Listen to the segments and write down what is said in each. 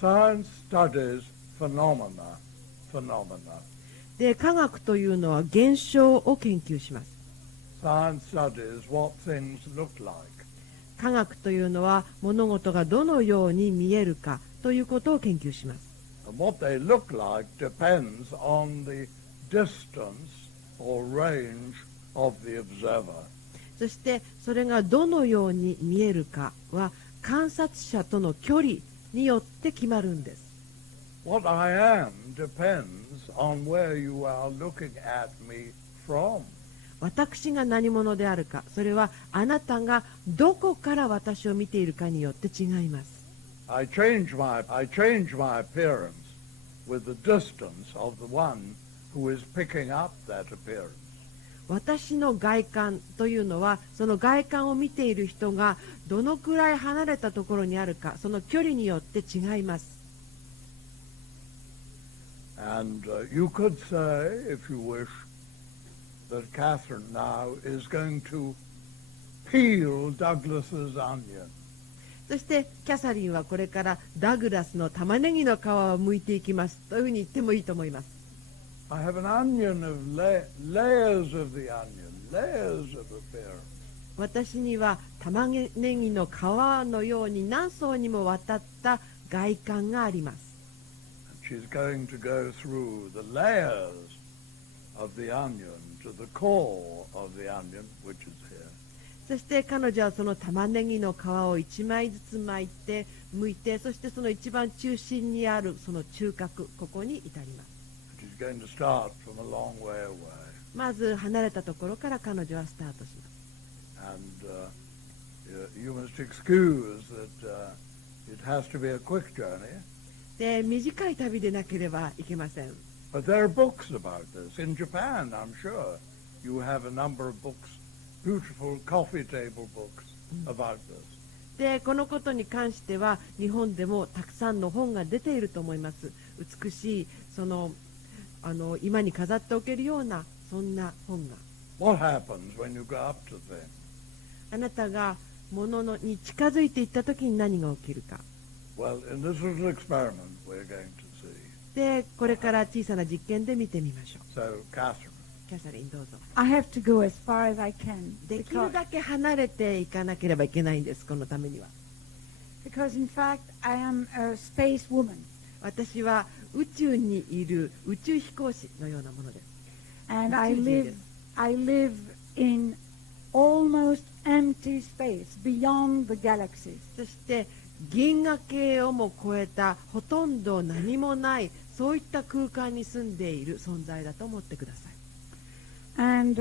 Science studies phenomena. で、科学というのは現象を研究します。Science studies what things look like. 科学というのは物事がどのように見えるかということを研究します。And what they look like depends on the distance or range of the observer. そしてそれがどのように見えるかは観察者との距離によって決まるんです。What I am depends on where you are looking at me from. 私が何者であるか、それはあなたがどこから私を見ているかによって違います。I change my appearance with the distance of the one who is picking up that appearance. 私の外観というのは、その外観を見ている人がどのくらい離れたところにあるか、その距離によって違います。And you could say, if you wish, that Catherine now is going to peel Douglas's onion. そしてキャサリンはこれからダグラスの玉ねぎの皮を剥いていきますというふうに言ってもいいと思います。I have an onion of layers of the onion, layers of appearance. 私には玉ねぎの皮のように何層にもわたった外観があります。She's going to go through the layers of the onion to the core of the onion, which is here. そして彼女はその玉ねぎの皮を1枚ずつ巻いて剥いて、そしてその一番中心にあるその中核、ここに至ります。She's going to start from a long way away. まず離れたところから彼女はスタートします。And you must excuse that it has to be a quick journey. で、短い旅でなければいけません。But there are books about this. In Japan, I'm sure, you have a number of books, beautiful coffee table books about this. で、このことに関しては日本でもたくさんの本が出ていると思います。美しい居間に飾っておけるようなそんな本が。What happens when you go up to things? あなたが物に近づいていったときに何が起きるか。Well, in this little experiment we're going to see. で、これから小さな実験で見てみましょう。So, Catherine. キャサリンどうぞ。I have to go as far as I can できるだけ離れていかなければいけないんです、このためには。because in fact I am a space woman. 私は宇宙にいる宇宙飛行士のようなものです。And I live in almost empty space beyond the galaxies. そして銀河系をも超えたほとんど何もないそういった空間に住んでいる存在だと思ってください。And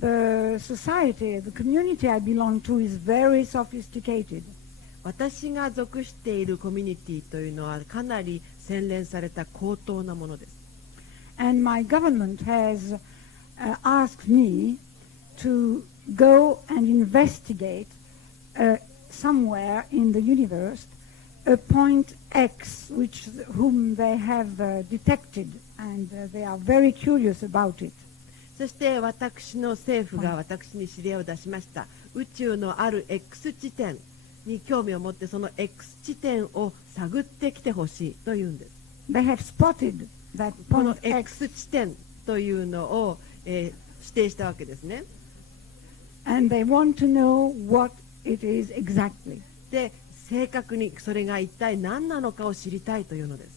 the society, the community I belong to is very sophisticated. 私が属しているコミュニティというのはかなり洗練された高等なものです。And my government has asked me to go and investigate somewhere in the universe a point X, whom they have detected, and they are very curious about it. そして私の政府が私に指令を出しました。宇宙のある X 地点に興味を持ってその X 地点を探ってきてほしいというんです。They have spotted that この point X 地点というのを、指定したわけですね。and they want to know what it is exactly. で、正確にそれが一体何なのかを知りたいというのです。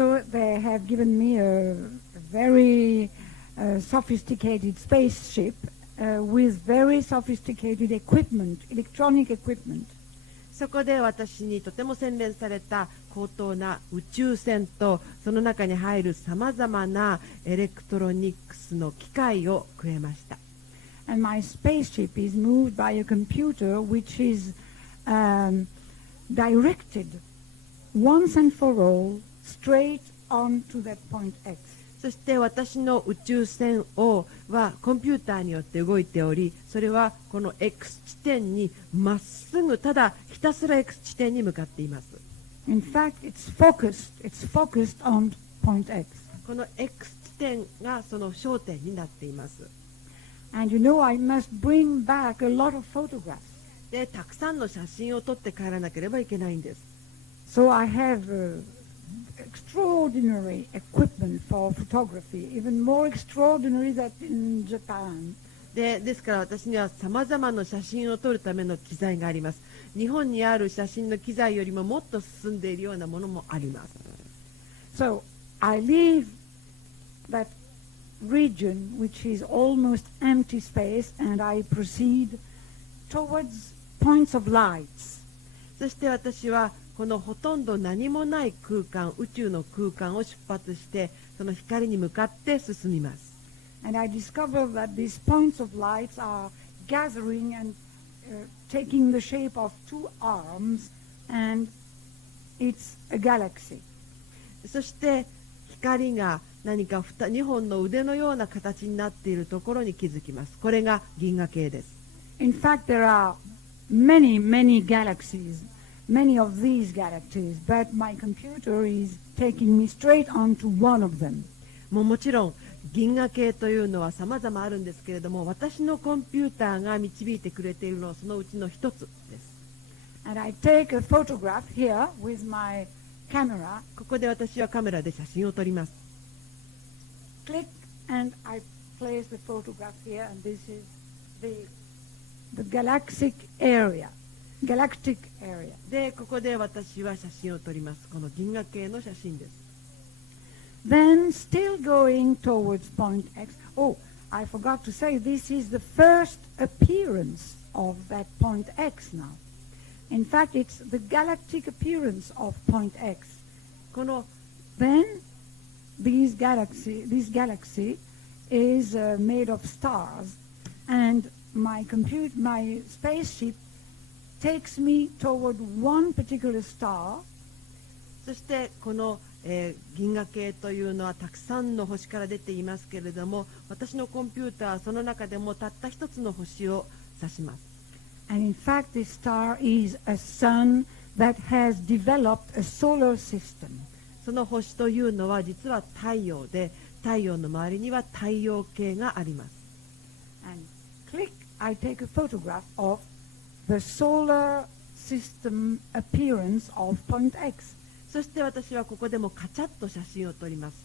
So they have given me a very sophisticated spaceship with very sophisticated equipment, electronic equipment. そこで私にとても洗練された高等な宇宙船とその中に入るさまざまなエレクトロニクスの機械をくれました。And my spaceship is moved by a computer which is directed once and for all straight on to that point X. そして私の宇宙船はコンピューターによって動いており、それはこの X 地点にまっすぐただひたすら X 地点に向かっています。In fact, it's focused on point X. この X 地点がその焦点になっています。And you know, I must bring back a lot of photographs. で、たくさんの写真を撮って帰らなければいけないんです。So I have extraordinary equipment for photography, even more extraordinary than in Japan. ですから私にはさまざまな写真を撮るための機材があります。日本にある写真の機材よりももっと進んでいるようなものもあります。So I leave that region which is almost empty space and I proceed towards points of lights. そして私はこのほとんど何もない空間、宇宙の空間を出発してその光に向かって進みます。And I discover that these points of lights are gathering and taking the shape of two arms, and it's a galaxy. そして光が何か2本の腕のような形になっているところに気づきます。これが銀河系です。In fact, there are many, many galaxies, many of these galaxies, but my computer is taking me straight onto one of them. もちろん銀河系というのは様々あるんですけれども、私のコンピューターが導いてくれているのはそのうちの一つです。And I take a photograph here with my camera. ここで私はカメラで写真を撮ります。Click and I place the photograph here, and this is the galactic area. Galactic area. で、ここで私は写真を撮ります。この銀河系の写真です。Then, still going towards point X. Oh, I forgot to say, this is the first appearance of that point X now. In fact, it's the galactic appearance of point X. この Then, this galaxy is made of stars, and my spaceship takes me toward one particular star. そしてこの銀河系というのはたくさんの星から出ていますけれども、私のコンピューターはその中でもたった一つの星を指します。And in fact, this star is a sun that has developed a solar system. その星というのは実は太陽で、太陽の周りには太陽系があります。And click, I take a photograph of the solar system appearance of point X. そして私はここでもカチャッと写真を撮ります。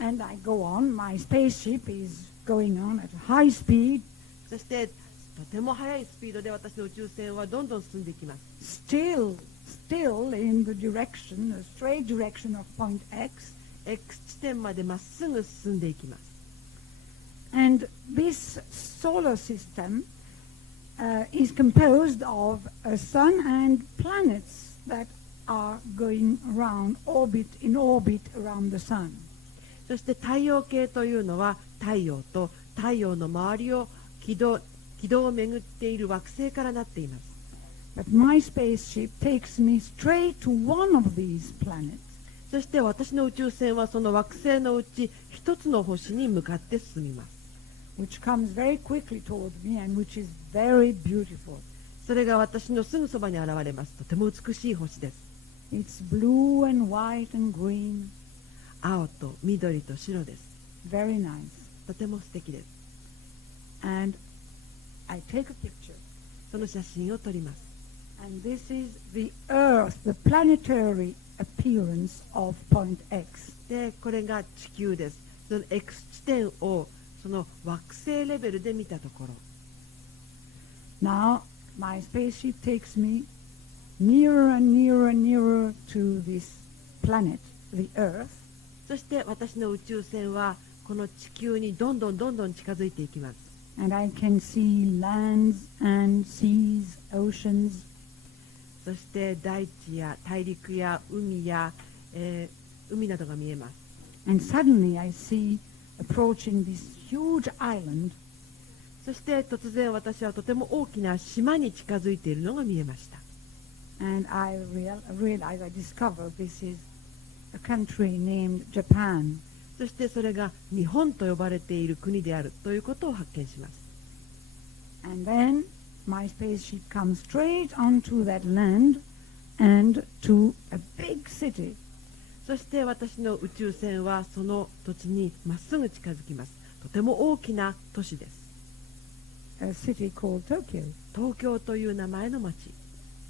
And I go on, my spaceship is going on at high speed. そしてとても速いスピードで私の宇宙船はどんどん進んでいきます。Still in the direction, a straight direction of point X. X 地点までまっすぐ進んでいきます。And this solar system is composed of a sun and planets that are going around in orbit around the sun. そして太陽系というのは太陽と太陽の周りを軌道を巡っている惑星からなっています。But my spaceship takes me straight to one of these planets. そして私の宇宙船はその惑星のうち一つの星に向かって進みます。Which comes very quickly toward me and which is very beautiful. それが私のすぐそばに現れます。とても美しい星です。It's blue and white and green. 青と緑と白です。Very nice. とても素敵です。And I take a picture. その写真を撮ります。And this is the Earth, the planetary appearance of point X. で、これが地球です。その X 地点をその惑星レベルで見たところ。Now, my spaceship takes me nearer and nearer and nearer to this planet, the Earth. そして私の宇宙船はこの地球にどんどん近づいていきます。And I can see lands and seas, oceans. そして大地や大陸や海や、海などが見えます。And suddenly I see approaching this huge island. そして突然私はとても大きな島に近づいているのが見えました。And I discovered this is a country named Japan. そしてそれが日本と呼ばれている国であるということを発見します。And then my spaceship comes straight onto that land and to a big city. そして私の宇宙船はその土地にまっすぐ近づきます。とても大きな都市です。A city called Tokyo. 東京という名前の町。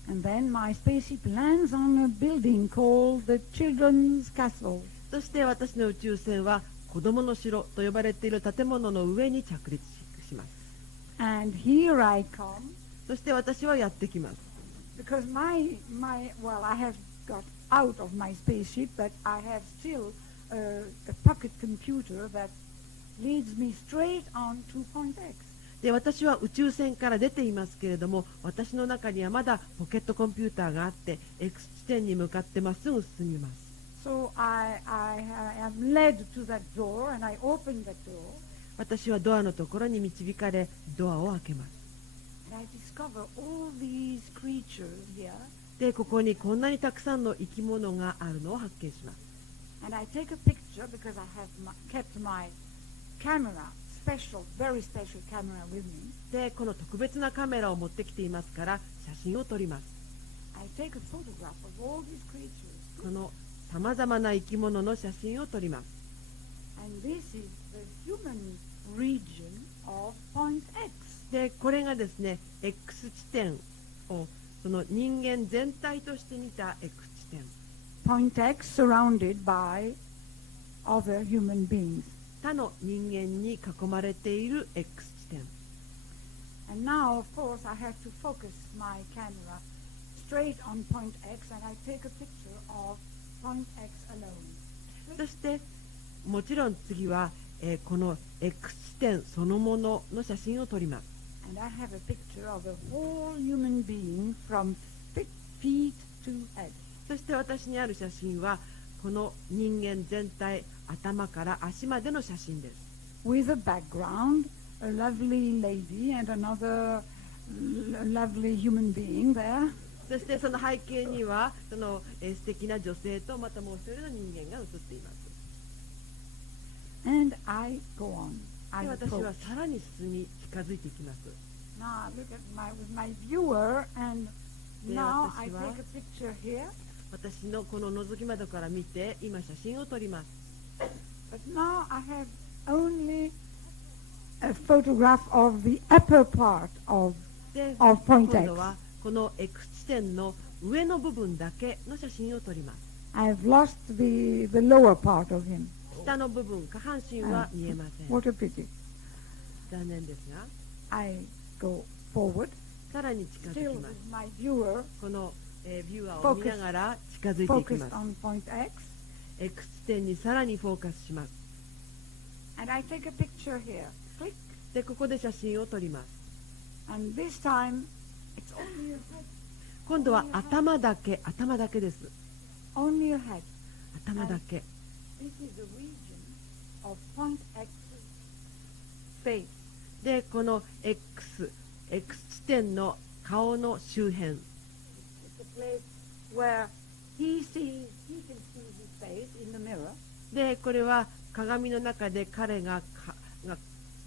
And then my spaceship lands on a building called the Children's Castle. そして私の宇宙船は子供の城と呼ばれている建物の上に着陸します。And here I come, そして私はやってきます。because well, I have got out of my spaceship, but I have still a pocket computer that leads me straight on to point X. で、私は宇宙船から出ていますけれども、私の中にはまだポケットコンピューターがあって X 地点に向かってまっすぐ進みます。So I am led to that door, and I open that door, 私はドアのところに導かれドアを開けます。 and I discover all these creatures here, で、ここにこんなにたくさんの生き物があるのを発見します。 and I take a picture because I have kept my camera, very special camera with me. で、この特別なカメラを持ってきていますから写真を撮ります。 I take a photograph of all these creatures, このさまざまな生き物の写真を撮ります。 and this is the human region of point X. で、これがですね X 地点をその人間全体として見た X 地点。 Point X surrounded by other human beings. 他の人間に囲まれている X 地点。 And now, of course, I have to focus my camera straight on point X, and I take a picture of point X alone. そしてもちろん次は、この X 地点そのものの写真を撮ります。 And I have a picture of a whole human being from feet to head. そして私にある写真はこの人間全体頭から足までの写真です。 With a background, a lovely lady and another lovely human being there. そしてその背景にはその、素敵な女性とまたもう一人の人間が写っています。 And I go on. で、 I 私 approach. はさらに進み近づいていきます。 Now look at with my viewer, and Yeah, now I 私は take a picture here. 私のこの覗き窓から見て今写真を撮ります。 But now I have only a photograph of the upper part of で、 of 今 point 度 X. はこの X 地点の上の部分だけの写真を撮ります。 I've lost the lower part of him. 下の部分下半身は見えません。 What a pity. 残念ですが I go forward, さらに近づ still きます。 with my viewer この、ビューアーを見ながら近づいていき focused ます。 on point X, X 地点にさらにフォーカスします。 and I take a picture here. Click, で、ここで写真を撮ります。 and this time it's only your head. 今度は頭だけです。 Only your head. 頭だけ。 This is the region of point X's face. で、この X 地点の顔の周辺。 It's a place where he can see his face in the mirror, で、これは鏡の中で彼が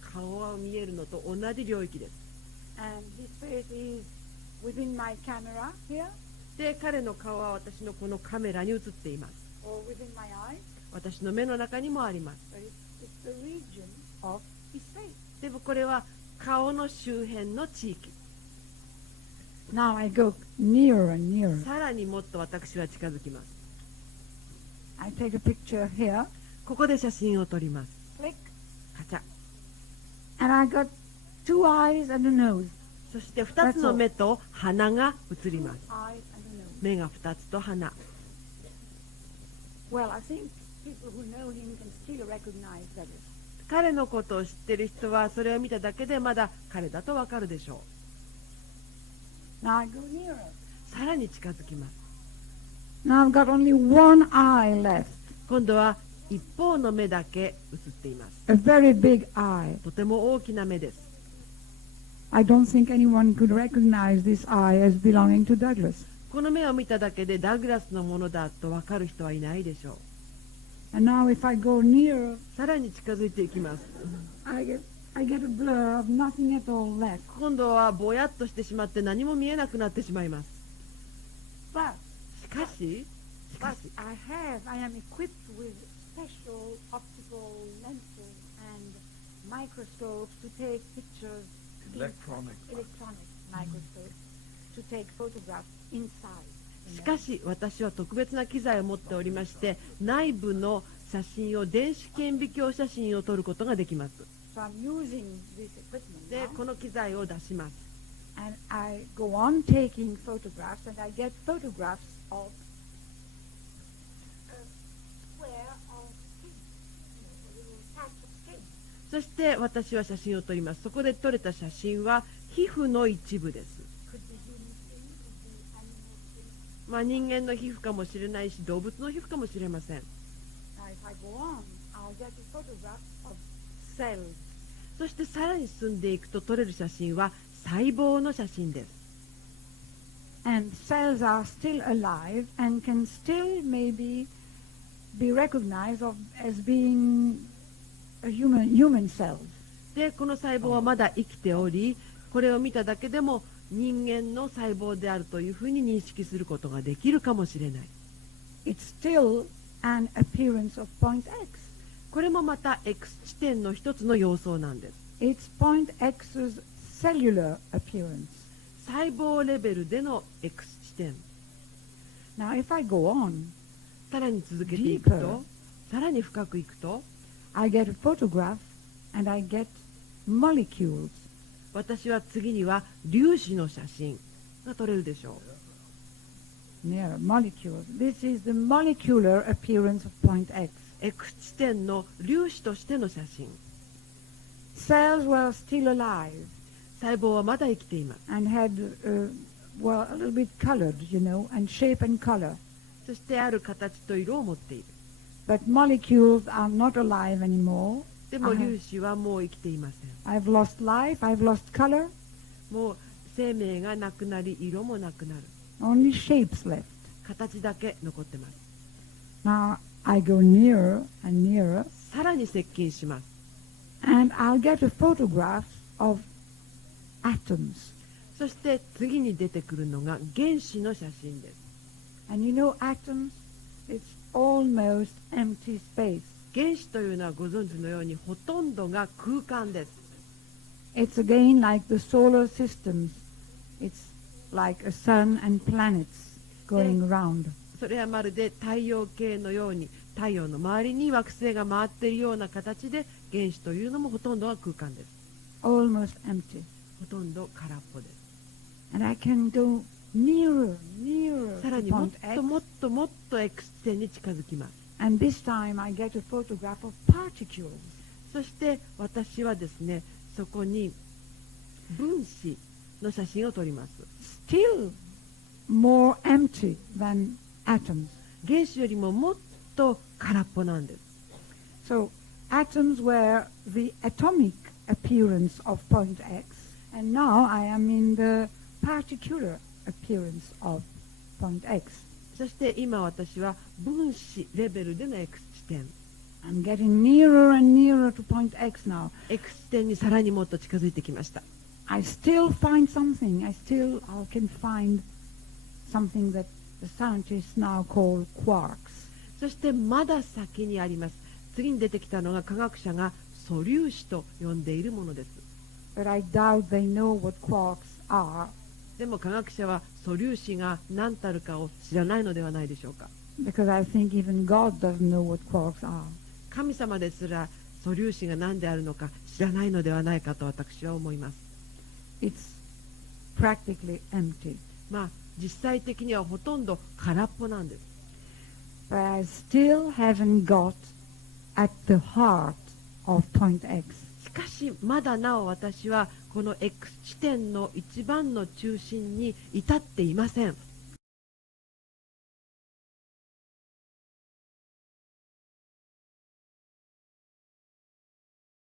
顔が見えるのと同じ領域です。 and his face is within my camera here, で、彼の顔は私のこのカメラに映っています。 or within my eyes, 私の目の中にもあります。 but it's the region of his face. でもこれは顔の周辺の地域。 Now I go nearer and nearer. さらにもっと私は近づきます。 I take a picture here, ここで写真を撮ります。 click, カチャ。 and I got 2 eyes and a nose. そして2つの目と鼻が映ります。 Eyes and a nose. 目が2つと鼻。 Well, I think people who know him can still recognize that. 彼のことを知っている人はそれを見ただけでまだ彼だとわかるでしょ Now I go nearer. う。さらに近づきます。 Now I've got only 1 eye left, 今度は一方の目だけ映っています。 a very big eye. とても大きな目です。 I don't think anyone could recognize this eye as belonging to Douglas. この目を見ただけでダグラスのものだとわかる人はいないでしょう。 And now if I go nearer, さらに近づいていきます。 I get a blur of nothing at all left. 今度はぼやっとしてしまって何も見えなくなってしまいます。 But しかし I am equipped with special optical lenses and microscopes to take pictures. Electronic. Electronic microscopes. to take photographs inside. しかし私は特別な機材を持っておりまして、内部の写真を電子顕微鏡写真を撮ることができます。 So I'm using this equipment で now, この機材を出します。 and I go on taking photographs, and I get photographs of a square of skin, a little patch of skin. そして私は写真を撮ります。そこで撮れた写真は皮膚の一部です。 Could be human skin, could be animal skin. 人間の皮膚かもしれないし、動物の皮膚かもしれません。 Now, if I go on, I'll get a photograph of cells. そしてさらに進んでいくと撮れる写真は細胞の写真です。 And cells are still alive and can still maybe be recognized as being a human cells. でこの細胞はまだ生きており、これを見ただけでも人間の細胞であるというふうに認識することができるかもしれない。 It's still an appearance of point X. これもまた X 地点の一つの様相なんです。 It's point X's cellular appearance. 細胞レベルでの X 地点。 Now, if I go on, さらに続けていく Deeper. と、さらに深くいくと、 I get a photograph and I get molecules. 私は次には粒子の写真が撮れるでしょう。 Near molecules. This is the molecular appearance of point X. X 地点の粒子としての写真。 Cells were still alive 細胞はまだ生きています。 and had, were a little bit colored, and shape and color. そしてある形と色を持っている。 But molecules are not alive anymore. でも粒子はもう生きていません。 I've lost life, I've lost color, もう生命がなくなり、色もなくなる。 only shapes left. 形だけ残ってます。 Now I go nearer and nearer, さらに接近します。 and I'll get a photograph of atoms. そして次に出てくるのが原子の写真です。 And atoms, it's almost empty space. 原子というのはご存知のようにほとんどが空間です。 It's again like the solar systems. It's like a sun and planets going around. それはまるで太陽系のように、太陽の周りに惑星が回っているような形で、原子というのもほとんどは空間です。 Almost empty. ほとんど空っぽです。 And I can go nearer, nearer さら to にもっ point と X. もっともっと X 地点に近づきます。 And this time I get a photograph of particles. そして私はですね、そこに分子の写真を撮ります。 Still more empty than atoms. 原子よりももっと空っぽなんです。 So atoms were the atomic appearance of point X. And now I am in the particular appearance of point X. そして今私は分子レベルでの X 地点。 I'm getting nearer and nearer to point X now. X 地点にさらにもっと近づいてきました。 I still find something. I can find something that the scientists now call quarks. そしてまだ先にあります。次に出てきたのが科学者が素粒子と呼んでいるものです。 But I doubt they know what quarks are, でも科学者は素粒子が何たるかを知らないのではないでしょうか。 because I think even God doesn't know what quarks are. 神様ですら素粒子が何であるのか知らないのではないかと私は思います。 It's practically empty. 実際的にはほとんど空っぽなんです。 But I still haven't got at the heart of point X. しかしまだなお私はこの X 地点の一番の中心に至っていません。